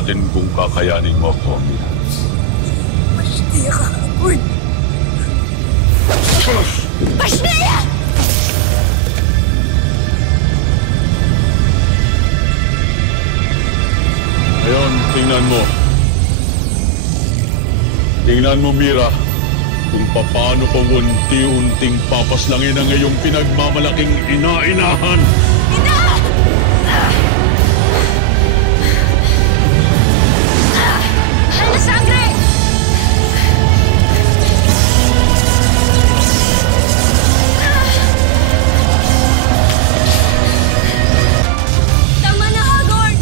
natin kung kakayanin mo ako. Masaya ka, Hagrid! Pashnea! Ngayon, tingnan mo. Tingnan mo, Mira, kung paano ko unti-unting papaslangin ang iyong pinagmamalaking ina-inahan. Ina! Ano sangre? Tama na, Hagrid!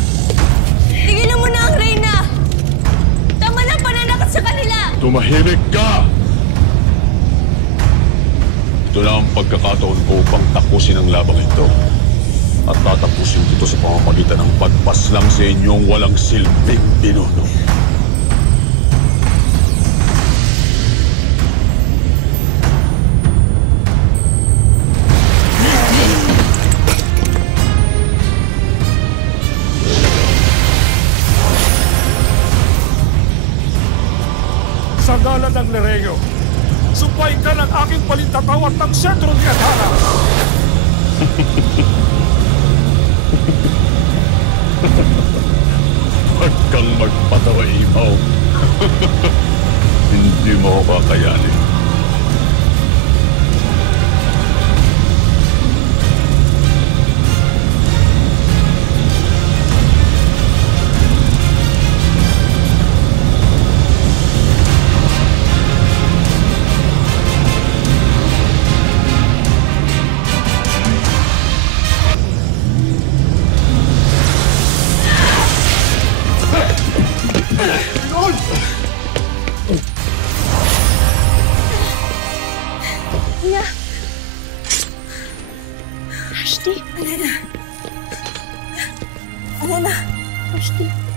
Tigilan mo na ang Reyna! Tama na ang pananakit sa kanila! Tumahimik ka! Ito na ang pagkakataon ko upang tapusin ang labang ito. At tatapusin ito sa pamamagitan ng pagpaslang sa inyong walang silbing pinuno. Sa ngalan ng Lereo, sumpain ka ng aking palintatawat ng sentro ni Adhana. Huwag kang magpatawa, Imaw. Hindi mo ako kakayanin. Ina! Rushdie! Alena! Alena! Rushdie!